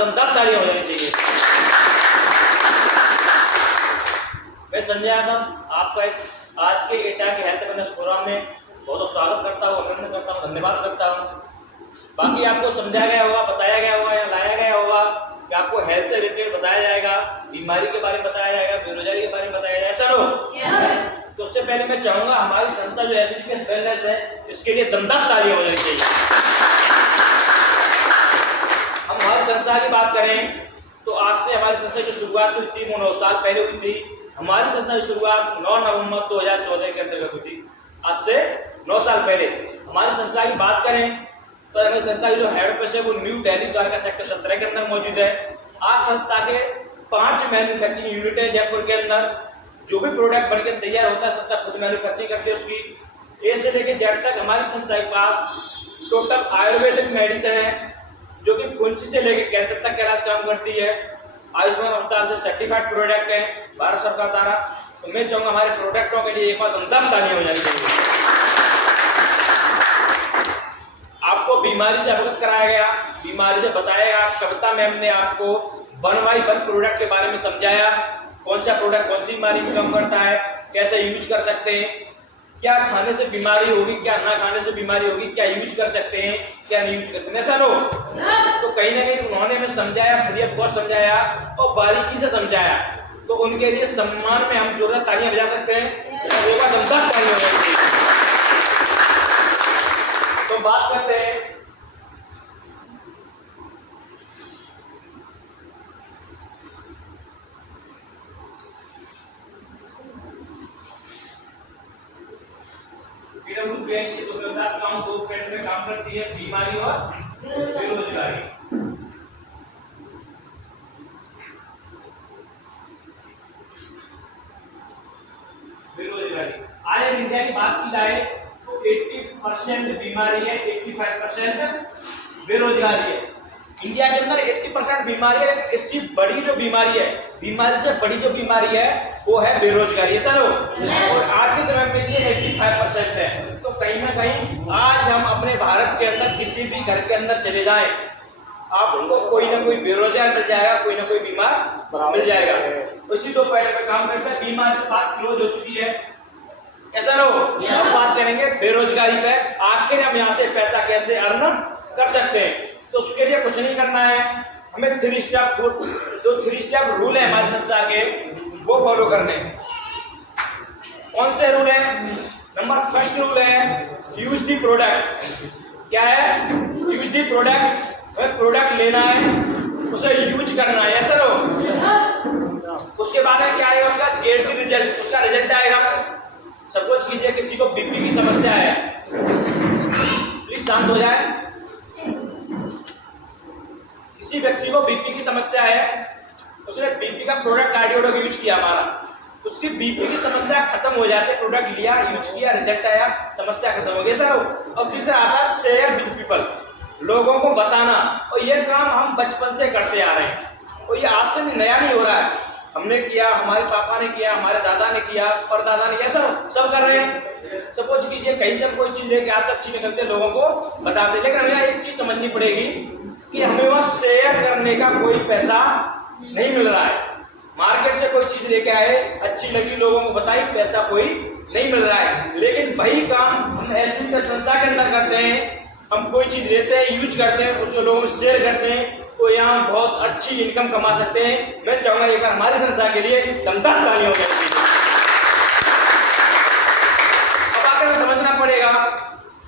दमदार तालियां हो जानी चाहिए। मैं संजय यादव आपका इस आज के एटा के हेल्थ अवेयरनेस प्रोग्राम में बहुत स्वागत करता हूँ, अभिनंदन करता हूँ, धन्यवाद करता हूँ। बाकी आपको समझाया गया होगा, बताया गया होगा या लाया गया होगा कि आपको हेल्थ से रिलेटेड बताया जाएगा, बीमारी के बारे में बताया जाएगा, बेरोजगारी के बारे में बताया जाएगा, ऐसा नो? तो उससे पहले मैं चाहूंगा हमारी संस्था जो एसडीपीएस वेलनेस है, इसके लिए दमदार तालियां हो जानी चाहिए। हम हमारी संस्था की बात करें तो आज से हमारी संस्था की शुरुआत हुई थी, 9 साल पहले हुई थी। हमारी संस्था की शुरुआत 9 नवंबर 2014 के अंतर्गत हुई थी, आज से 9 साल पहले। हमारी संस्था की बात करें तो हमारी संस्था की जो हेड ऑफिस है वो न्यू दिल्ली द्वारका सेक्टर 17 के अंदर मौजूद है। आज संस्था के 5 मैन्युफैक्चरिंग यूनिट है जयपुर के अंदर। जो भी प्रोडक्ट बनकर तैयार होता है संस्था खुद मैन्युफैक्चरिंग करती है उसकी। ए से लेकर जेड तक हमारी संस्था के पास टोटल आयुर्वेदिक मेडिसिन है, जो कि फुंसी से लेकर कैंसर तक का इलाज काम करती है। आयुष्मान अस्पताल से सर्टिफाइड प्रोडक्ट है भारत सरकार द्वारा। तो मैं चाहूंगा हमारे प्रोडक्टों के लिए एक बार दमदार तालियां हो जानी चाहिए। आपको बीमारी से अवगत कराया गया, बीमारी से बताया गया। कविता मैम ने आपको 1 by 1 प्रोडक्ट के बारे में समझाया, कौन सा प्रोडक्ट कौन सी बीमारी में कम करता है, कैसे यूज कर सकते हैं, क्या खाने से बीमारी होगी, क्या ना खाने से बीमारी होगी, क्या यूज कर सकते हैं, क्या नहीं यूज कर सकते, ऐसा लो। तो कहीं ना कहीं उन्होंने हमें समझाया, बढ़िया बहुत समझाया और बारीकी से समझाया। तो उनके लिए सम्मान में हम जोरदार तालियां बजा सकते हैं। दमदार तालियां हो जाएंगी। तो बात करते हैं बैंक की। तो काम 2 फील्ड में काम करती है, बीमारी और बेरोजगारी। बेरोजगारी आज इंडिया की बात की जाए तो 80% बीमारी है, 85% बेरोजगारी है। इंडिया के अंदर 80% बीमारी है। इससे बड़ी जो बीमारी है, बीमारी से बड़ी जो बीमारी है वो है बेरोजगारी, ऐसा लो। और आज के समय में ये 85% है। तो कहीं ना कहीं आज हम अपने भारत के अंदर किसी भी घर के अंदर चले जाएं, आपको कोई ना कोई बेरोजगार मिल जाएगा, कोई ना कोई बीमार मिल जाएगा। उसी 2 पॉइंट पे काम करता है। बीमारी की बात क्लोज हो चुकी है, ऐसा लो। अब बात करेंगे बेरोजगारी पे। आखिर हम यहाँ से पैसा कैसे अर्न कर सकते हैं? तो उसके लिए कुछ नहीं करना है, हमें 3 स्टेप रूल है हमारी संस्था के, वो फॉलो करने। कौन से रूल है? नंबर फर्स्ट रूल है यूज दी प्रोडक्ट। क्या है? Use the product. प्रोडक्ट लेना है, उसे यूज करना है, ऐसा लो। उसके बाद में क्या आएगा? उसका गेट दी रिजल्ट, उसका रिजल्ट आएगा। सपोज कीजिए किसी को बीपी की समस्या है, प्लीज शांत हो जाए। किसी व्यक्ति को बीपी की समस्या है, उसने बीपी का प्रोडक्ट कार्डियोडोक यूज किया हमारा, उसकी बीपी की समस्या खत्म हो जाती है। प्रोडक्ट लिया, यूज किया, रिजल्ट आया, समस्या खत्म हो गई सर। अब तीसरा आता है शेयर विद पीपल, लोगों को बताना। और ये काम हम बचपन से करते आ रहे हैं और ये आज से नया नहीं हो रहा है। हमने किया, हमारे पापा ने किया, हमारे दादा ने किया, परदादा ने, ऐसा सब कर रहे हैं। सपोज कीजिए कहीं से कोई चीज लेके आते अच्छी निकलते, लोगों को बताते। लेकिन हमें एक चीज समझनी पड़ेगी कि हमें वह शेयर करने का कोई पैसा नहीं मिल रहा है। मार्केट से कोई चीज लेके आए, अच्छी लगी, लोगों को बताई, पैसा कोई नहीं मिल रहा है। लेकिन वही काम हम ऐसी संस्था के अंदर करते हैं। हम कोई चीज लेते हैं, यूज करते हैं, उसको लोगों में शेयर करते हैं, तो यहाँ बहुत अच्छी इनकम कमा सकते हैं। मैं चाहूंगा एक बार हमारी संस्था के लिए दमदार तालियां हो जाएंगी। अब आकर समझना पड़ेगा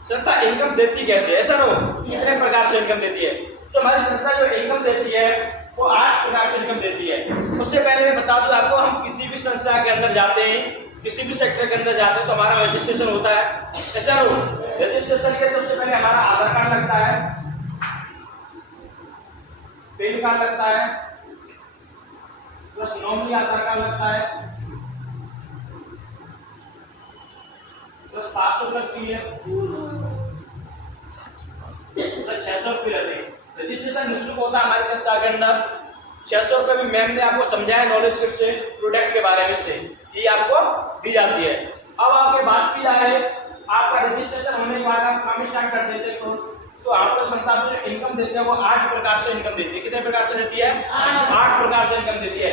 संस्था इनकम देती कैसे, ऐसा नो कितने प्रकार से इनकम देती है। तो हमारी संस्था जो इनकम देती है वो 8 प्रकार से इनकम देती है। उससे पहले मैं बता दूं आपको, हम किसी भी संस्था के अंदर जाते हैं, किसी भी सेक्टर के अंदर जाते हैं तो हमारा रजिस्ट्रेशन होता है, ऐसा नो। रजिस्ट्रेशन के सबसे पहले हमारा आधार कार्ड लगता है, पैन कार्ड लगता है, प्लस नॉमिनी आधार कार्ड लगता है, प्लस पासबुक लगती है, प्लस 600 रुपये लगते हैं। रजिस्ट्रेशन निःशुल्क होता है हमारी संस्था के अंदर। 600 रुपये भी मैम ने आपको समझाया नॉलेज किट से, प्रोडक्ट के बारे में से ये आपको दी जाती है। अब आपके बात की जाए, आपका रजिस्ट्रेशन होने के बाद आप काम स्टार्ट कर देते हो तो आपको संस्था में जो इनकम इनकम देते हैं वो 8 प्रकार से इनकम देती है। कितने प्रकार से देती है? 8 प्रकार से इनकम देती है।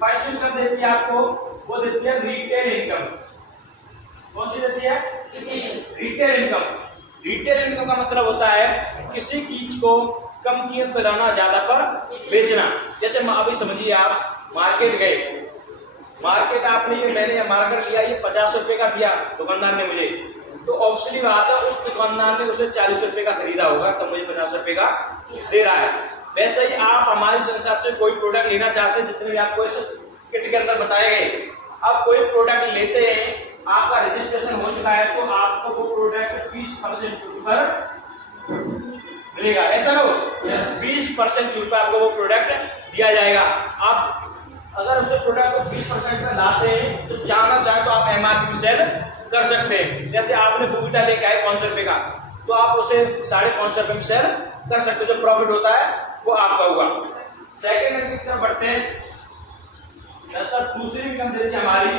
फर्स्ट इनकम देती है आपको, वो देती है रिटेल इनकम। कौन सी देती है? Retail income. रिटेल इनकम का मतलब होता है किसी चीज को कम कीमत पर लाना, ज्यादा पर बेचना। जैसे अभी समझिए आप मार्केट गए, मार्केट आपने ये मैंने मार्केट लिया, ये 50 रुपए का दिया दुकानदार ने मुझे, तो ऑब्वियसली बात है उस दुकानदार ने उसे 40 रुपए का खरीदा होगा, तो मुझे 50 रुपए का दे रहा है। वैसे ही आप हमारे संसार से कोई प्रोडक्ट लेना चाहते हैं, जितने भी आपको इस किट के अंदर बताए गए, आप कोई प्रोडक्ट लेते हैं, आपका रजिस्ट्रेशन हो चुका है, तो आपको वो प्रोडक्ट 20% छूट पर मिलेगा। ऐसा ना हो, 20% छूट पर आपको वो प्रोडक्ट दिया जाएगा। आप अगर उस प्रोडक्ट को 20% पर लाते हैं, तो चाहना चाहे तो आप MRP सेल कर सकते हैं। जैसे आपने बुगिटा लेके आए 500 रुपए का, तो आप उसे 550 रुपए में सेल कर सकते हो। जो प्रॉफिट होता है वो आपका होगा। सेकेंड इनकम की तरफ बढ़ते हैं। सर दूसरी इनकम देती है हमारी,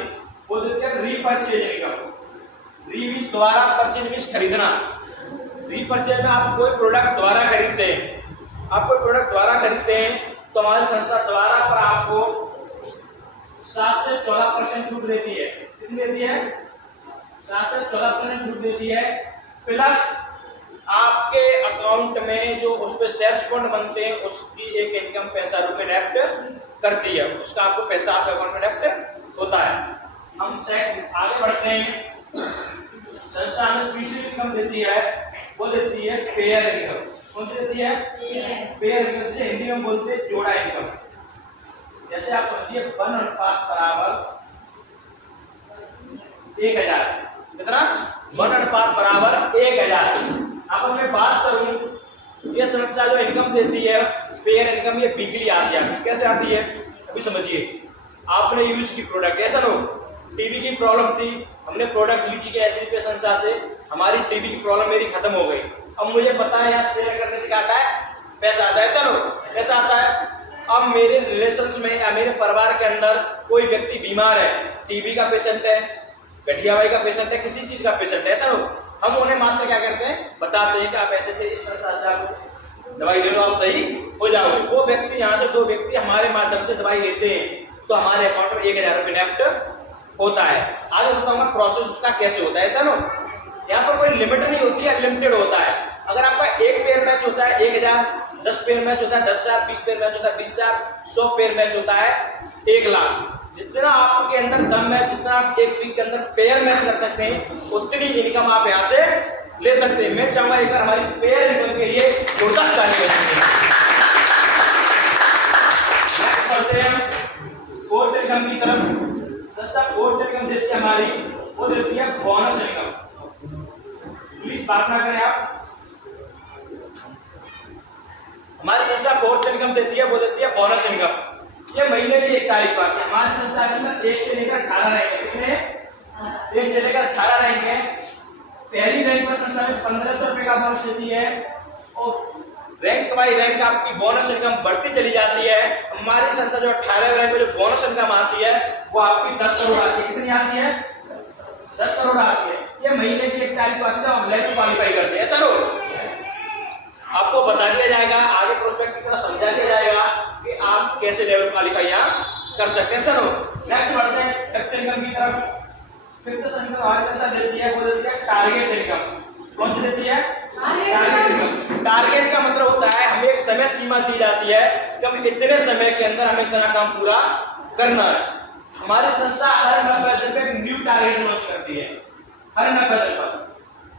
वो देती है रीपरचेज इनकम। री मींस दोबारा, परचेज मींस खरीदना। रीपरचेज में आप कोई प्रोडक्ट दोबारा खरीदते हैं, आप कोई प्रोडक्ट दोबारा खरीदते हैं, तो हमारी संस्था दोबारा पर आपको 7 से 14% छूट देती है। कितनी देती है? 7 से 14% छूट देती है। प्लस आपके अकाउंट में जो उस पर सेल्स फंड बनते हैं, उसकी एक इनकम पैसा रुपए नेफ्ट करती है, उसका आपको पैसा आपके अकाउंट में नेफ्ट होता है। हम आगे बढ़ते हैं। संस्था में तीसरी इनकम देती है, वो देती है पेयर इनकम। कौन सी देती है? पेयर इनकम से हिंदी में बोलते हैं जोड़ा इनकम। जैसे आप समझिए 1 अनुपात बराबर 1000। कितना? 1 अनुपात बराबर 1000। अब मैं बात करूं, ये संस्था जो इनकम देती है पेयर इनकम, ये वीकली आती है। कैसे आती है अभी समझिए। आपने यूज की प्रोडक्ट, ऐसा नो टीबी की प्रॉब्लम थी, हमने प्रोडक्ट यूज किया ऐसी पे संस्था से, हमारी टीबी की प्रॉब्लम मेरी खत्म हो गई। अब मुझे पता है यार शेयर करने से क्या आता है? पैसा आता है। ऐसा नो पैसा आता है। अब मेरे रिलेशंस में या मेरे परिवार के अंदर कोई व्यक्ति बीमार है, टीबी का पेशेंट है, गठियावाई का पेशेंट है, किसी चीज का पेशेंट है, ऐसा नो हम उन्हें मात्र क्या करते हैं? बताते हैं कि आप ऐसे से इस संस्था से आप दवाई ले लो, आप सही हो जाओगे। वो व्यक्ति, यहाँ से 2 व्यक्ति हमारे माध्यम से दवाई लेते हैं, तो हमारे अकाउंट में 1000 रुपये नेफ्ट होता है। आगे बताऊंगा प्रोसेस उसका कैसे होता है। ऐसा नो यहाँ पर कोई लिमिट नहीं होती है, अनलिमिटेड होता है। अगर आपका 1 पेयर मैच होता है 1000, 10 पेयर मैच होता है 10,000, 20 पेयर मैच होता है 20,000, 100 पेयर मैच होता है 1 लाख। जितना आपके अंदर दम है, जितना आप एक वीक के अंदर पेयर मैच कर सकते हैं, उतनी इनकम आप यहाँ से ले सकते हैं। मैं चाहूंगा एक बार हमारी पेयर इनकम के लिए जोरदार ताली बजाइए। नेक्स्ट बढ़ते हैं फोर्थ इनकम की तरफ। दोस्तों फोर्थ इनकम देती है हमारी, वो देती है बोनस इनकम। प्लीज बात ना करें आप। हमारी संस्था फोर्थ इनकम देती है, वो देती है बोनस इनकम। ये महीने की 1 तारीख को आती है। हमारी संस्था के अंदर 1 से लेकर 18 रैंक है। कितने? 1 से लेकर 18 रैंक है। पहली रैंक पर संस्था में 1500 रुपए का बोनस देती है, और रैंक बाई रैंक आपकी बोनस इनकम बढ़ती चली जाती है। हमारी संस्था जो 18वें रैंक में जो बोनस इनकम आती है, वो आपकी 10 करोड़ आती है। कितनी आती है? 10 करोड़ आती है। ये महीने की 1 तारीख को आती है। हम लेवल क्वालिफाई करते हैं। ऐसा लो आपको बता दिया जाएगा, आगे प्रोस्पेक्ट की तरह समझा दिया जाएगा कि आप कैसे लेवल क्वालिफाई यहाँ कर सकते हैं। सर नेक्स्ट बढ़ते हैं फिफ्थ इनकम की तरफ। फिफ्थ इनकम हमारी संस्था देती है, वो देती है टारगेट इनकम। कौन सी देती है? Target income. टारगेट का मतलब होता है हमें एक समय सीमा दी जाती है कि हम इतने समय के अंदर हमें इतना काम पूरा करना है। हमारी संस्था हर 90 दिन पे एक न्यू टारगेट लॉन्च करती है। हर 90 दिन पर।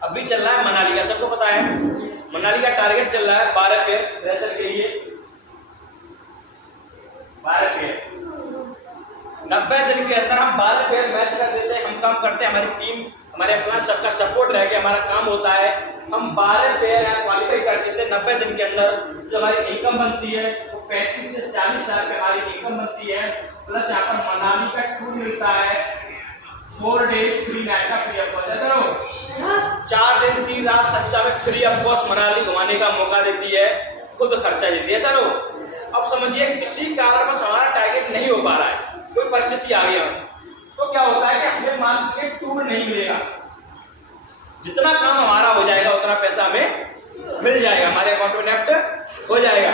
अभी चल रहा है मनाली का, सबको पता है मनाली का टारगेट चल रहा है 12 पेयर रेसल के लिए। 12 पेयर 90 दिन के अंदर हम 12 पेयर मैच कर देते हैं। हम काम करते हैं, हमारी टीम, हमारे एम्प्लॉय सबका सपोर्ट रह के हमारा काम होता है। हम 12 पेयर यहाँ क्वालिफाई कर देते हैं 90 दिन के अंदर। जो हमारी इनकम बनती है वो 35 से 40 हज़ार रुपये हमारी इनकम बनती है। प्लस यहाँ पर मनाली का टूर मिलता है, 4 डेज 3 नाइट का फ्री ऑफ कॉस्ट। ऐसा हो 4 दिन 3 रात संस्था में फ्री ऑफ कॉस्ट मनाली घुमाने का मौका देती है, खुद खर्चा देती है। ऐसा नो अब समझिए किसी कारणवश हमारा टारगेट नहीं हो पा रहा है, कोई परिस्थिति आ गया, तो क्या होता है कि हमें मान के टूर नहीं मिलेगा। जितना काम हमारा हो जाएगा उतना पैसा हमें मिल जाएगा, हमारे अकाउंट में नेफ्ट हो जाएगा।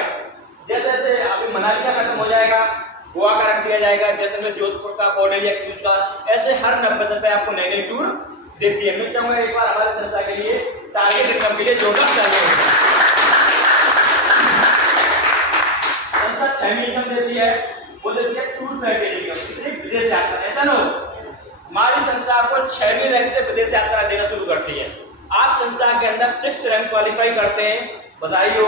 जैसे जैसे अभी मनाली का खत्म हो जाएगा, गोवा का रख दिया जाएगा, जैसलमेर, जोधपुर का, कोडलिया, क्रूज का, ऐसे हर 90 दिन पे आपको नए नए टूर देती है। मैं चाहूंगा एक बार हमारे संस्था के लिए टारगेट इनकम के लिए 14 संस्था 6 इनकम देती है, वो देती है टूर पैकेज इनकम, कितनी विदेश यात्रा। ऐसा ना हो, हमारी संस्था आपको 6वीं रैंक से विदेश यात्रा देना शुरू करती है। आप संस्था के अंदर 6th रैंक क्वालिफाई करते हैं, बताइए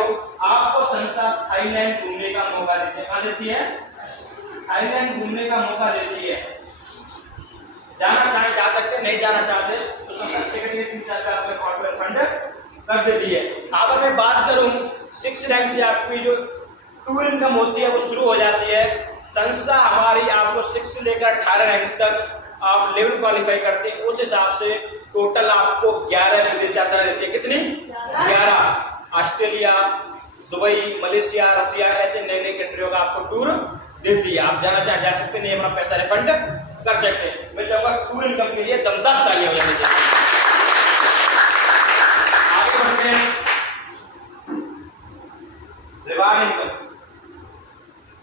आपको संस्था थाईलैंड घूमने का मौका देती है। कहाँ देती है? थाईलैंड घूमने का मौका देती है। जाना चाहे जा सकते, नहीं जाना चाहते तो संस्था के लिए 30,000 का आपका कॉर्पोरेट फंड कर देती है। अब अगर मैं बात करूं 6 रैंक से आपकी जो टूर इनकम होती है वो शुरू हो जाती है। संस्था हमारी आपको 6 से लेकर 18 रैंक तक आप लेवल क्वालिफाई करते हैं, उस हिसाब से टोटल आपको 11 विदेश यात्रा देती है। कितनी? 11। ऑस्ट्रेलिया, दुबई, मलेशिया, रसिया, ऐसे नए नए कंट्रियों का आपको टूर देती है। आप जाना चाहे जा सकते, नहीं अपना पैसा रिफंड कर सकते हैं। मैं चाहूंगा टूर इनकम के लिए दमदार तालियां हो जानी चाहिए। आगे बढ़ते हैं। रिवार्ड इनकम,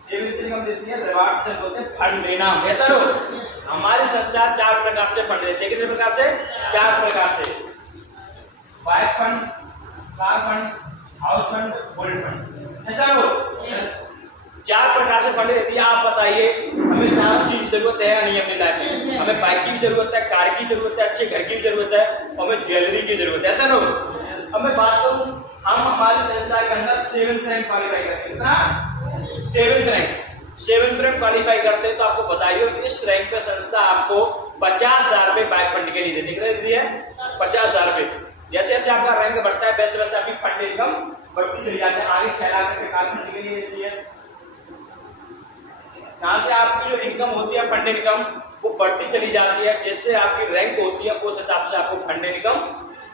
सेविंग इनकम देती है, रिवार्ड से बोलते हैं फंड इनाम। ऐसा लो, हमारी संस्था 4 प्रकार से फंड देती है। कितने प्रकार से? 4 प्रकार से। Bike fund, car fund, house fund, gold fund. ऐसा लो, 4 प्रकार से फंड देती है। आप बताइए हमें 4 चीज जरूरत है या नहीं अपनी लाइफ में? हमें बाइक की भी जरूरत है, कार की जरूरत है, अच्छे घर की भी जरूरत है, और हमें ज्वेलरी की जरूरत है। ऐसा लो, अब मैं बात करूं, हम हमारी संस्था के अंदर 7th रैंक क्वालिफाई करते हैं। कितना? 7th रैंक क्वालिफाई करते हैं तो आपको बताइए इस रैंक पे संस्था आपको 50,000 रुपए बाइक फंड के लिए देती है। 50,000 रुपए। जैसे जैसे आपका रैंक बढ़ता है वैसे वैसे आपकी फंड इनकम बढ़ती चली जाती है। आगे 6 लाख रुपए कार फंड के लिए देती है। यहाँ से आपकी जो इनकम होती है फंड इनकम वो बढ़ती चली जाती है। जैसे आपकी रैंक होती है उस हिसाब से आपको फंड इनकम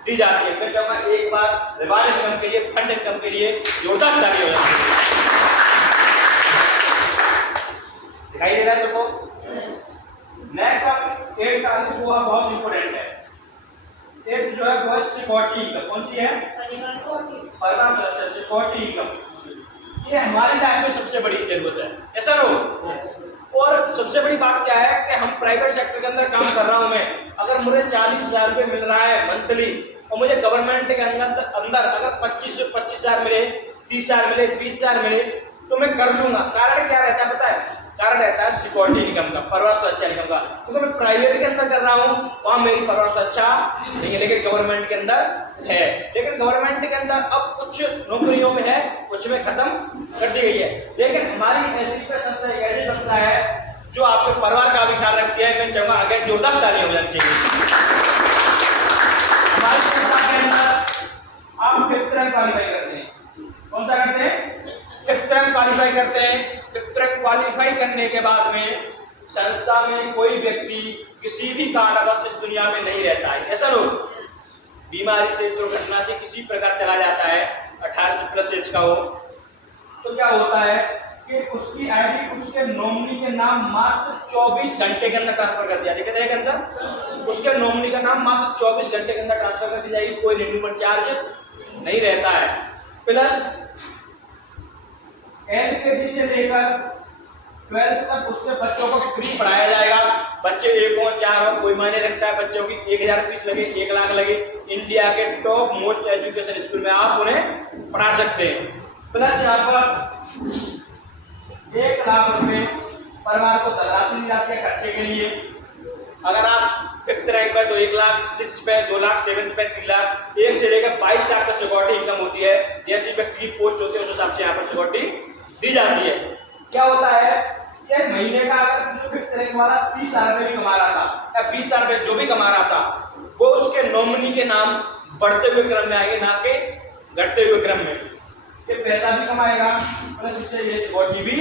दी जाती है। मैं चाहूंगा एक बार रिवार्ड इनकम के लिए, फंड इनकम के लिए जोरदार ताली हो जाती है। दिखाई दे रहा है सबको? नेक्स्ट अब 8 तारीख वो बहुत इंपॉर्टेंट है। 8 जो है वो सिक्योरिटी इनकम। कौन सी है? परिवार सुरक्षा, सिक्योरिटी इनकम। ये हमारी लाइफ में सबसे बड़ी जरूरत है। ऐसा नो, और सबसे बड़ी बात क्या है कि हम प्राइवेट सेक्टर के अंदर काम कर रहा हूं मैं, अगर मुझे 40,000 रुपए मिल रहा है मंथली और मुझे गवर्नमेंट के अंदर अगर 25,000 मिले, 30,000 मिले, 20,000 मिले तो मैं कर दूंगा। कारण क्या रहता है पता है? कारण रहता है सिक्योरिटी इनकम का, परिवार सुरक्षा इनकम का। क्योंकि मैं प्राइवेट के अंदर कर रहा हूँ वहां मेरी परिवार सुरक्षा नहीं है, लेकिन गवर्नमेंट के अंदर है। लेकिन गवर्नमेंट के अंदर अब कुछ नौकरियों में है, कुछ में खत्म कर दी गई है। लेकिन हमारी ऐसी संस्था एक ऐसी संस्था है जो आपके परिवार का भी ख्याल रखती है। मैं चाहूंगा आगे जोरदार ताली हो जानी चाहिए। हमारी संस्था के अंदर आप 5th रैंक क्वालिफाई करते हैं। कौन सा करते हैं? 5th रैंक क्वालिफाई करते हैं। 5th रैंक क्वालिफाई करने के बाद में संस्था में कोई व्यक्ति किसी भी कारणवश इस दुनिया में नहीं रहता है। ऐसा लोग बीमारी से, दुर्घटना से किसी प्रकार चला जाता है, 18 से प्लस एज का हो, तो क्या होता है कि उसकी आईडी उसके नॉमिनी के नाम मात्र 24 घंटे के अंदर ट्रांसफर कर दिया जाएगा। कितने के अंदर? उसके नॉमिनी का नाम मात्र 24 घंटे के अंदर ट्रांसफर कर दी जाएगी। कोई रिन्यूअल चार्ज नहीं रहता है। प्लस LKG से लेकर 12th तक उससे बच्चों को फ्री पढ़ाया जाएगा। बच्चे 1 हो 4 हो कोई मायने रखता है, बच्चों की 1,000 फीस लगे, 1 लाख लगे, इंडिया के टॉप मोस्ट एजुकेशन स्कूल में आप उन्हें पढ़ा सकते हैं। प्लस यहाँ पर 1 लाख रुपए परिवार को धनराशि दी जाती है खर्चे के लिए। अगर आप 5th रैंक पर तो 1 लाख, 6 पे 2 लाख, 7th पे 3 लाख, 1 से लेकर 22 लाख का सिक्योरिटी इनकम होती है। जैसी व्यक्ति की पोस्ट होती है उस हिसाब से यहाँ पर सिक्योरिटी दी जाती है। क्या होता है कि महीने का अगर 5th रैंक वाला 30,000 रुपए भी कमा रहा था या 20,000 रुपए जो भी कमा रहा था वो उसके नॉमिनी के नाम बढ़ते हुए क्रम में आएंगे, ना कि घटते हुए क्रम में। ये पैसा भी कमाएगा प्लस इससे ये सिक्योरिटी भी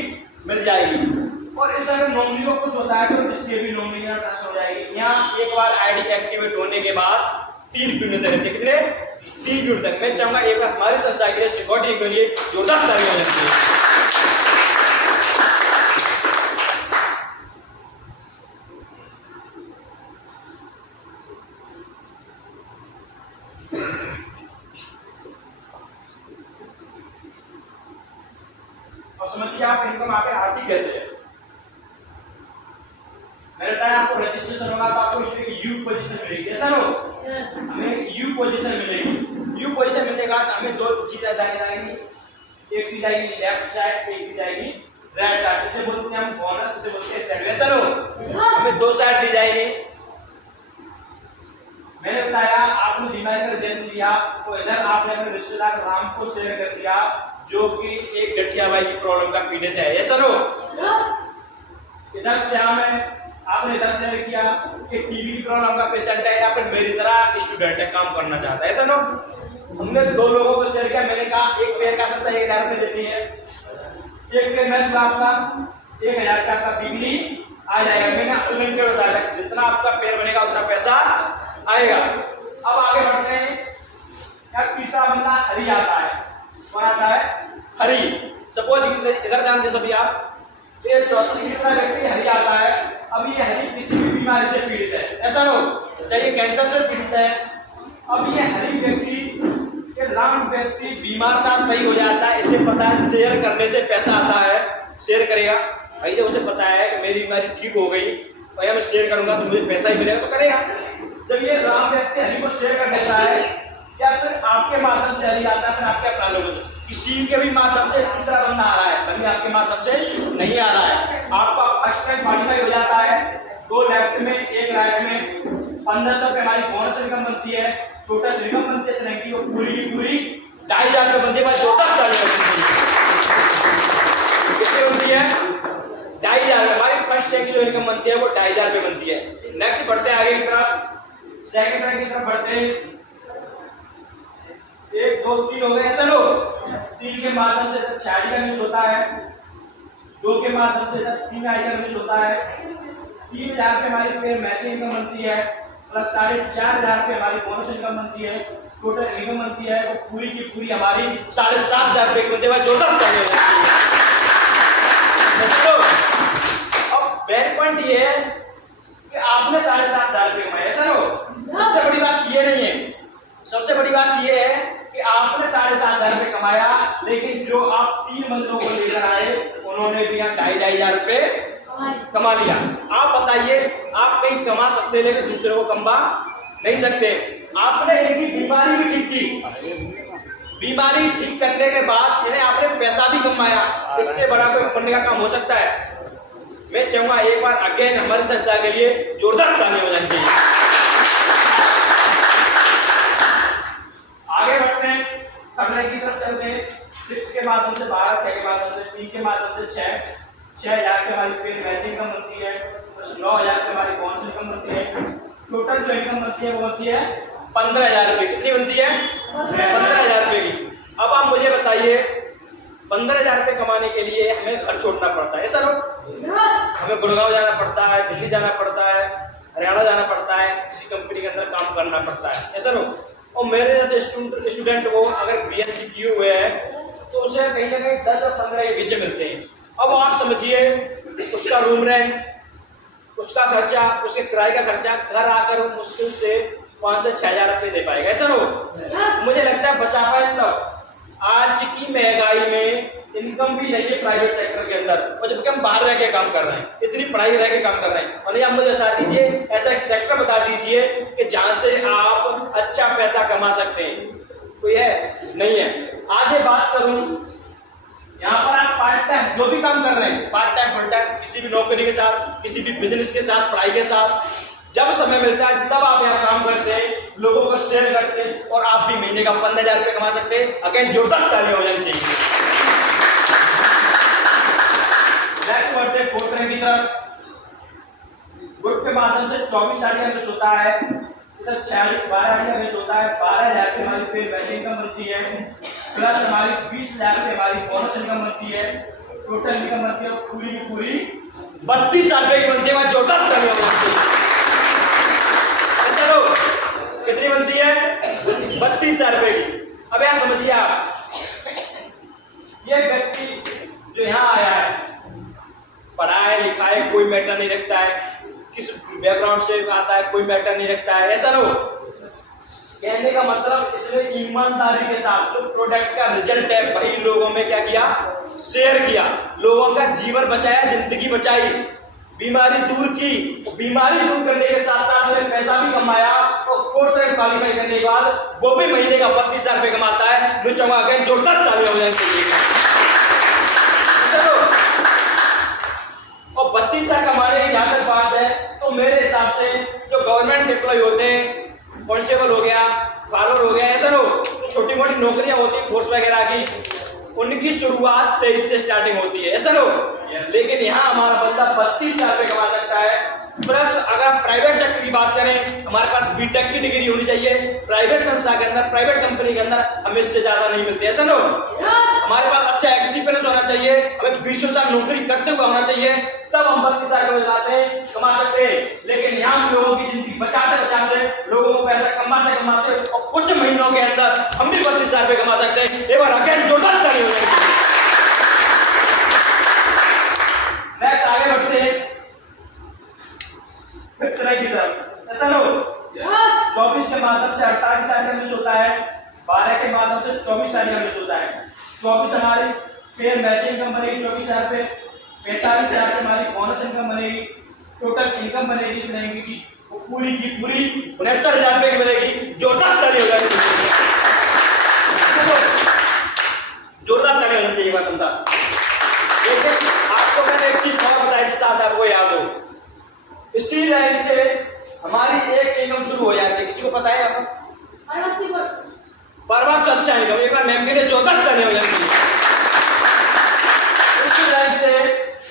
मिल जाएगी। और इस अगर नॉमिनी को कुछ होता है तो इससे भी नॉमिनी का ट्रांसफर हो जाएगी। यहाँ एक बार आईडी एक्टिवेट होने के बाद 3 पीरियड तक रहते हैं। कितने? 3 पीरियड तक। मैं चाहूंगा एक बार हमारी संस्था के लिए सिक्योरिटी के लिए जोरदार तालियां हो जाती है। समझिए आप इनकम आके आती कैसे है। मैंने बताया आपको रजिस्ट्रेशन होगा तो आपको यू पोजीशन मिलेगी, ऐसा नो हमें यू पोजीशन मिलेगी। यू पोजीशन मिलने के बाद हमें दो चीजें जाएंगी, एक चीज आएगी लेफ्ट साइड, एक चीज आएगी राइट साइड। इसे बोलते हैं हम बोनस, इसे बोलते हैं सेगमेंट, ऐसा नो हमें दो साइड दी जाएगी। मैंने बताया आपने बीमारी का जन्म लिया तो इधर आपने अपने रिश्तेदार राम को शेयर कर दिया जो कि एक गठियाबाई की प्रॉब्लम का पीड़ित है, ऐसा नो इधर श्याम है, आपने इधर शेयर किया कि टीबी की प्रॉब्लम का पेशेंट है या फिर मेरी तरह स्टूडेंट है, काम करना चाहता है, ऐसा नो हमने दो लोगों को शेयर किया। मैंने कहा एक पेयर का सस्ता 1000 रुपये देती है, एक पेयर मैच आपका 1000 का आपका बिजली आ जाएगा। मैंने अनलिमिटेड बताया जितना आपका पेयर बनेगा उतना पैसा आएगा। अब आगे बढ़ते हैं, क्या तीसरा बंदा हरी आता है, कौन आता है हरी। सपोज इधर ध्यान दे सभी आप, ये चौथा तीसरा व्यक्ति हरी आता है। अब ये हरी किसी भी बीमारी से पीड़ित है, ऐसा नो चाहिए कैंसर से पीड़ित है। अब ये हरी व्यक्ति राम व्यक्ति बीमार था, सही हो जाता है, इसे पता है शेयर करने से पैसा आता है, शेयर करेगा भाई। जब उसे पता है कि मेरी बीमारी ठीक हो गई और मैं शेयर करूंगा तो मुझे पैसा ही मिलेगा तो करेगा। जब ये राम व्यक्ति हरि को शेयर कर देता है, या फिर आपके माध्यम से हरि आता है, फिर आपके अपना लोगों से किसी के भी माध्यम से तीसरा बंदा आ रहा है, कभी आपके माध्यम से नहीं आ रहा है, आपका फर्स्ट टाइम क्वालिफाई हो जाता है। दो लेफ्ट में एक राइट में 1500 रुपये हमारी बोनस इनकम बनती है। टोटल इनकम बनती है वो पूरी की पूरी 2500 रुपये बनती है। कितनी बनती है 2500। हमारी फर्स्ट टाइम की जो इनकम बनती है वो 2500 रुपये बनती है। नेक्स्ट बढ़ते हैं आगे की तरफ, सेकंड रैंक की तरफ बढ़ते हैं। 1 2 3 हो गए, ऐसा लो 3 के माध्यम से 6 आईडी का मिस होता है, 2 के माध्यम से 3 आईडी का मिस होता है। 3000 रुपये हमारी पेयर मैचिंग इनकम बनती है, प्लस 4500 रुपये हमारी बोनस इनकम बनती है। टोटल इनकम बनती है वो पूरी की पूरी हमारी 7500 रुपये की बनती है। अब मेन पॉइंट ये है कि आपने 7500 रुपये कमाए, ऐसा नो सबसे बड़ी बात ये नहीं है, सबसे बड़ी बात ये है कि आपने 7500 रुपये कमाया, लेकिन जो आप 3 बंदों को लेकर आए उन्होंने भी 2500 रुपये कमा लिया। आप बताइए आप कहीं कमा सकते लेकिन दूसरे को कमा नहीं सकते। आपने इनकी बीमारी भी ठीक की, बीमारी ठीक करने के बाद इन्हें आपने पैसा भी कमाया, इससे बड़ा कोई करने का काम हो सकता है। मैं चाहूंगा एक बार अगेन हमारी संस्था के लिए जोरदार ताली बजानी चाहिए। आगे बढ़ते हैं, अगले की तरफ चलते हैं। 6 के माध्यम से 12, 6 के माध्यम से 3 के माध्यम से 6000 की हमारी पेड मैचिंग इनकम बनती है, 9000 की हमारी बोनस इनकम बनती है। टोटल जो इनकम बनती है वो बनती है 15000 रुपये। कितनी बनती है 15000 रुपये की। अब आप मुझे बताइए 15000 रुपये कमाने के लिए हमें घर छोड़ना पड़ता है, ऐसा लोग हमें गुड़गांव जाना पड़ता है, दिल्ली जाना पड़ता है, हरियाणा जाना पड़ता है, किसी कंपनी के अंदर काम करना पड़ता है, ऐसा लोग। और मेरे जैसे स्टूडेंट को अगर बीएससी किए हुए हैं तो उसे कहीं ना कहीं 10 और 15 के बीच मिलते हैं। अब आप समझिए उसका रूम रेंट, उसका खर्चा, उसके किराए का खर्चा, घर आकर मुश्किल से 5 से 6000 रुपये दे पाएगा, ऐसा नो मुझे लगता है बचा पाए। तब आज की महंगाई में इनकम भी नहीं है प्राइवेट सेक्टर के अंदर, और जबकि हम बाहर रह के काम कर रहे हैं, इतनी पढ़ाई रह के काम कर रहे हैं। और नहीं आप मुझे बता दीजिए ऐसा एक सेक्टर बता दीजिए कि जहां से आप अच्छा पैसा कमा सकते हैं, कोई है नहीं है। आज ये बात करूं यहाँ पर आप पार्ट टाइम जो भी काम कर रहे हैं, पार्ट टाइम फुल टाइम, किसी भी नौकरी के साथ, किसी भी बिजनेस के साथ, पढ़ाई के साथ, जब समय मिलता है तब आप यहाँ काम करते हैं, लोगों को शेयर करते हैं और आप भी महीने का 15000 रुपये कमा सकते हैं। अगेन जोरदार ताली हो जानी चाहिए। नेक्स्ट बढ़ते हैं 4th रैंक की तरफ। ग्रुप के माध्यम से 24 का मिस होता है, इधर 12 का मिस होता है। 12000 की हमारी पेड मैचिंग इनकम बनती है, प्लस हमारी 20000 की हमारी बोनस इनकम बनती है। टोटल इनकम बनती है पूरी की पूरी 32000 रुपये की बनती है। जोरदार ताली हो जानी चाहिए। कितनी बनती है 32000 रुपये की। अब यार समझिए आप, ये व्यक्ति जो यहाँ आया है, पढ़ा है लिखा है कोई मैटर नहीं रखता है, किस बैकग्राउंड से आता है कोई मैटर नहीं रखता है, ऐसा नो कहने का मतलब इसने ईमानदारी के साथ जो प्रोडक्ट का रिजल्ट है वही लोगों में क्या किया, शेयर किया, लोगों का जीवन बचाया, जिंदगी बचाई, बीमारी दूर की। बीमारी दूर करने के साथ साथ उन्होंने पैसा भी कमाया और कोर्ट में क्वालिफाई करने के बाद वो भी महीने का 32,000 रुपये कमाता है। मैं चाहूंगा अगेन जोरदार तालियां हो जानी चाहिए। चलो, और 32,000 कमाने की जहां तक बात है तो मेरे हिसाब से जो गवर्नमेंट एम्प्लॉय होते हैं, कांस्टेबल हो गया, फार्मर हो गया, ऐसा लो छोटी मोटी नौकरियां होती फोर्स वगैरह की, उनकी शुरुआत 23 से स्टार्टिंग होती है, ऐसा लो। लेकिन यहाँ हमारा बंदा 32,000 रुपये कमा सकता है। प्लस अगर प्राइवेट सेक्टर की बात करें, हमारे पास बीटेक की डिग्री होनी चाहिए, प्राइवेट संस्था के अंदर, प्राइवेट कंपनी के अंदर हमें इससे ज्यादा नहीं मिलती, ऐसा लो। हमारे पास अच्छा एक्सपीरियंस होना चाहिए, हमें 20 साल नौकरी करते हुए होना चाहिए, तब हम 32,000 रुपये कमा सकते हैं। लेकिन यहाँ हम लोगों की जिंदगी बचाते बचाते, लोगों को पैसा कमाते कमाते और कुछ महीनों के अंदर हम भी 32,000 रुपये कमा सकते हैं। एक बार अगेन जोरदार ताली हो जाएगी। नेक्स्ट आगे बढ़ते हैं फिफ्थ रैंक की तरफ, ऐसा लो। 24 के माध्यम से 48 साल का मिस होता है, 12 के माध्यम से 24 साल का मिस होता है। 24 हमारी फेयर मैचिंग इनकम बनेगी 24,000 रुपये, 45,000 की हमारी बोनस इनकम बनेगी, टोटल इनकम बनेगी इस रैंक की वो पूरी की पूरी 69,000 रुपये की बनेगी। जोरदार ताली हो जाएगी, जोरदार ताली होनी चाहिए बात अंदर। लेकिन आपको मैंने एक चीज और बताई थी, साथ आपको याद हो, इसी रैंक से हमारी एक इनकम शुरू हो जाती है, किसी को पता है आपको? परवास अच्छा इनकम, एक बार मैम के लिए जोरदार ताली हो जाती है। इसी रैंक से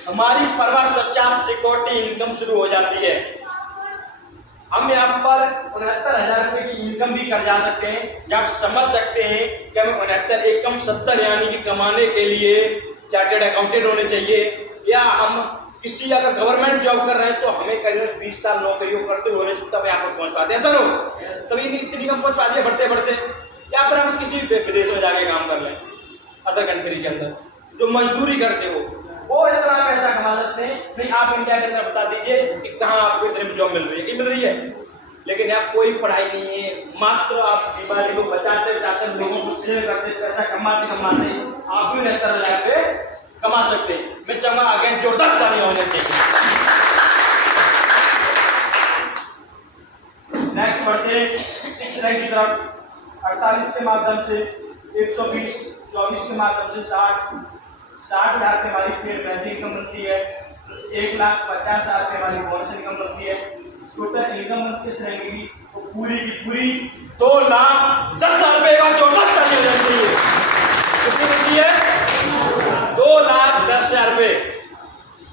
हमारी परवास 50 सिक्योरिटी इनकम शुरू हो जाती है। हम यहाँ पर 69,000 रुपये की इनकम भी कर जा सकते हैं, जब समझ सकते हैं कि हमें 69 एकम 70 यानी कि कमाने के लिए चार्टर्ड अकाउंटेंट होने चाहिए, या हम किसी अगर गवर्नमेंट जॉब कर रहे हैं तो हमें करीब 20 साल नौकरियों करते हुए तब यहाँ पर पहुंच पाते हैं, ऐसा लोग तभी इतनी इनकम पहुंच पाती है बढ़ते बढ़ते। या फिर हम किसी विदेश में जाके काम कर लें, अदर कंट्री के अंदर जो मजदूरी करते हो, वो इतना पैसा कमा सकते हैं। नहीं, आप इंडिया के अंदर बता दीजिए कि कहाँ आपको इतने जॉब मिल रही है, कि मिल रही है, लेकिन यहाँ कोई पढ़ाई नहीं है, मात्र आप बीमारी को बचाते बचाते लोगों को सेव करते, पैसा कमाते कमाते आप भी 69,000 रुपये कमा सकते हैं। मैं चाहूंगा अगेन जोरदार ताली होने चाहिए। नेक्स्ट बढ़ते हैं 6 रैंक की तरफ। 48 के माध्यम से 120, 24 के माध्यम से 60,000 की हमारी फेयर मैचिंग इनकम बनती है, 1,50,000 की हमारी बोनस इनकम बनती है। टोटल इनकम बनती है रैंक की तो पूरी की पूरी 2,10,000 रुपये का जोरदार ताली हो जाती है। कितनी बनती है? 2,10,000 रुपये।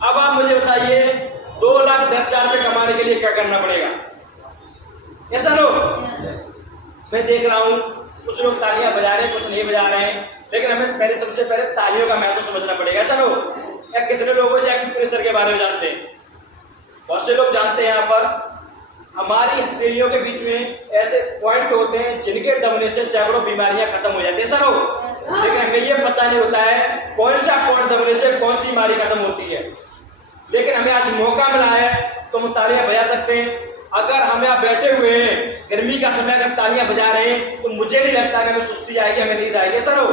अब आप मुझे बताइए 2,10,000 रुपये कमाने के लिए क्या करना पड़ेगा, ऐसा लो। मैं देख रहा हूँ कुछ लोग तालियां बजा रहे हैं, कुछ नहीं बजा रहे हैं, लेकिन हमें पहले सबसे पहले तालियों का महत्व समझना पड़ेगा, ऐसा लो। या कितने लोगों को एक्यूप्रेशर के बारे में जानते हैं? बहुत से लोग जानते हैं। यहाँ पर हमारी हथेलियों के बीच में ऐसे पॉइंट होते हैं जिनके दबने से सैकड़ों बीमारियां खत्म हो जाती है, ऐसा लोग। लेकिन हमें ये पता नहीं होता है कौन सा पॉइंट दबने से कौन सी बीमारी खत्म होती है। लेकिन हमें आज मौका मिला है तो हम तालियां बजा सकते हैं। अगर हम यहाँ बैठे हुए हैं, गर्मी का समय अगर तालियां बजा रहे हैं तो मुझे नहीं लगता कि हमें सुस्ती आएगी, हमें नींद आएगी, ऐसा लोग।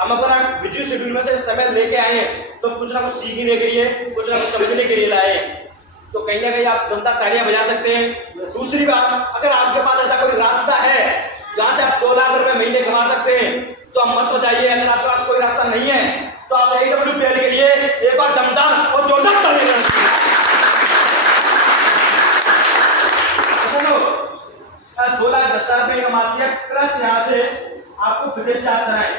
हम अपना बिजी शेड्यूल में से समय लेके आए हैं तो कुछ ना कुछ सीखने के लिए, कुछ ना कुछ समझने के लिए लाए, तो कहीं ना कहीं आप दमदार तालियां बजा सकते हैं। दूसरी बात, अगर आपके पास ऐसा कोई रास्ता है जहां से आप 2 लाख रुपए महीने कमा सकते हैं तो आप मत बताइए। अगर आपके पास कोई रास्ता नहीं है तो आप AWPL के लिए एक बार दमदार और जोरदार ताली बजाइए। 2,10,000 रुपये कमाती है, प्लस यहाँ से आपको विदेश जाना है,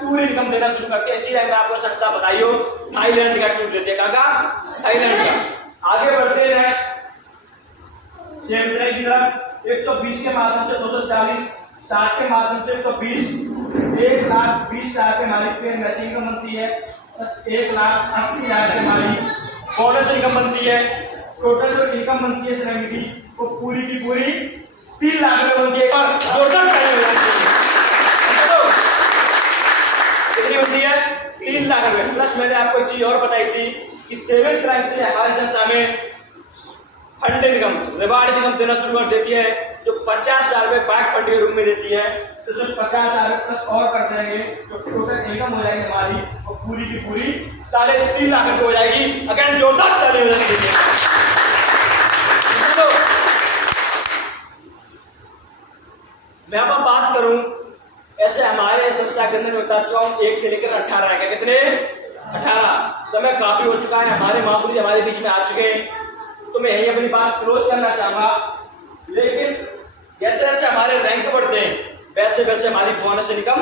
टूर इनकम देना शुरू करते हैं। इसी मैं आपको संस्था बताई हो, थाईलैंड का टूर देते हैं, कहाँ? थाईलैंड का। आगे बढ़ते हैं सेम ट्रैक की तरफ। 120 के माध्यम से 240, 60 के माध्यम से 120, 1,20,000 की हमारी पेयर मैचिंग इनकम बनती है, 1,80,000 की हमारी बोनस इनकम बनती है। टोटल जो इनकम बनती है श्रम की वो पूरी की पूरी 3 लाख रुपए बनती है। जोरदार ताली हो जाती है। कितनी बनती है? 3 लाख रुपए। प्लस मैंने आपको एक चीज और बताई थी कि 7th रैंक से हमारी संस्था में फंड इनकम, रिवार्ड इनकम देना शुरू कर देती है, जो 50,000 रुपये 5 के रूप में देती है, तो जो 50,000 रुपये प्लस और कर देंगे तो टोटल इनकम हो जाएगी हमारी और पूरी की पूरी 3.5 लाख रुपये हो जाएगी। अगर जोरदार ताली बजाइए। मैं अब बात करूं ऐसे हमारे संस्था के अंदर बता चुका हूं 1 से लेकर 18 है, कितने 18। समय काफी हो चुका है, हमारे महापुरुष हमारे बीच में आ चुके हैं, तो मैं यही अपनी बात क्लोज करना चाहूंगा। लेकिन जैसे जैसे हमारे रैंक बढ़ते हैं वैसे वैसे हमारी बोनस इनकम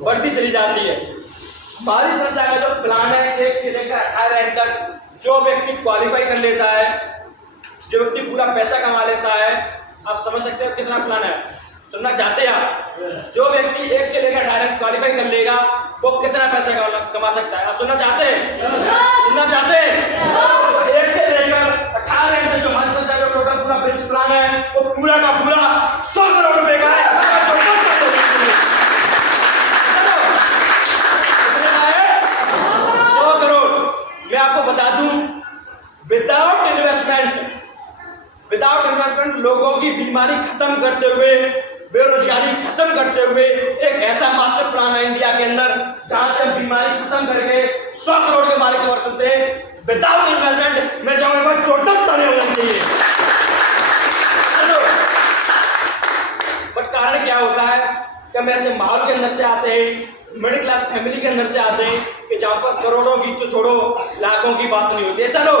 बढ़ती चली जाती है। हमारी संस्था का जो प्लान है 1 से लेकर 18 रैंक तक, जो व्यक्ति क्वालिफाई कर लेता है, जो व्यक्ति पूरा पैसा कमा लेता है, आप समझ सकते हो कितना प्लान है, सुनना चाहते हैं आप? जो व्यक्ति 1 से लेकर 18 क्वालिफाई कर लेगा वो कितना पैसा कमा सकता है, आप सुनना चाहते हैं? सुनना चाहते हैं? 1 से लेकर 18 तक जो हमारी संस्था का टोटल पूरा बिजनेस प्लान है वो पूरा का पूरा 100 करोड़ रुपए का है। 100 करोड़। मैं आपको बता दूं, विदाउट इन्वेस्टमेंट लोगों की बीमारी खत्म करते हुए, बेरोजगारी खत्म करते हुए एक ऐसा मात्र प्लान है इंडिया के अंदर जहां से बीमारी खत्म करके 100 करोड़ के मालिक से बढ़ सकते हैं विदाउट इन्वेस्टमेंट। मैं जाऊंगा जोरदार ताली होनी चाहिए। बट कारण क्या होता है कि हम ऐसे माहौल के अंदर से आते हैं, मिडिल क्लास फैमिली के अंदर से आते हैं कि जहां पर करोड़ों की तो छोड़ो लाखों की बात नहीं होती। ऐसा लोग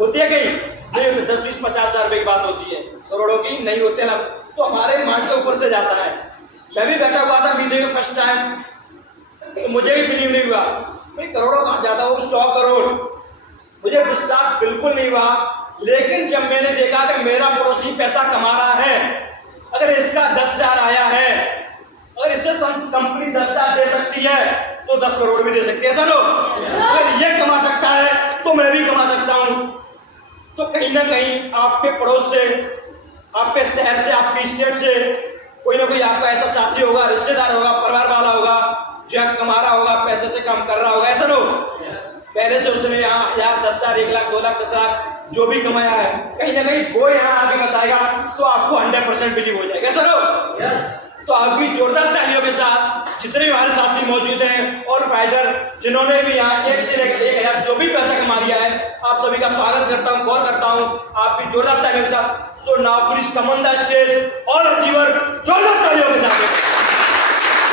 होती है कहीं 10-20 50,000 रुपए की बात होती है, करोड़ों की नहीं होते ना, तो हमारे माइंड से ऊपर से जाता है। मैं भी बैठा हुआ था मीटिंग में फर्स्ट टाइम, तो मुझे भी बिलीव नहीं हुआ भाई करोड़ों कहाँ से आता, वो 100 करोड़, मुझे विश्वास बिल्कुल नहीं हुआ। लेकिन जब मैंने देखा कि मेरा पड़ोसी पैसा कमा रहा है, अगर इसका 10,000 आया है, अगर इससे कंपनी 10,000 दे सकती है तो 10 करोड़ भी दे सकती है। सर अगर ये कमा सकता है तो मैं भी कमा सकता हूं। तो कहीं ना कहीं आपके पड़ोस से, आपके शहर से, आपकी स्टेट से कोई ना कोई आपका ऐसा साथी होगा, रिश्तेदार होगा, परिवार वाला होगा जो कमा रहा होगा, पैसे से काम कर रहा होगा। ऐसा नो पहले से उसने यहाँ 1,000, 10,000, 1 लाख, 2 लाख, 10 लाख जो भी कमाया है, कहीं ना कहीं वो यहाँ आगे बताएगा तो आपको 100% बिलीव हो जाएगा। सर तो आप भी जोरदार तालियों के साथ जितने हमारे साथी मौजूद हैं और फाइटर जिन्होंने भी यहाँ 1 से लेकर 1,000 जो भी पैसा कमा लिया है, आप सभी का स्वागत करता हूँ, गौर करता हूँ। आप भी जोरदार तालियों के साथ। So now please come on the stage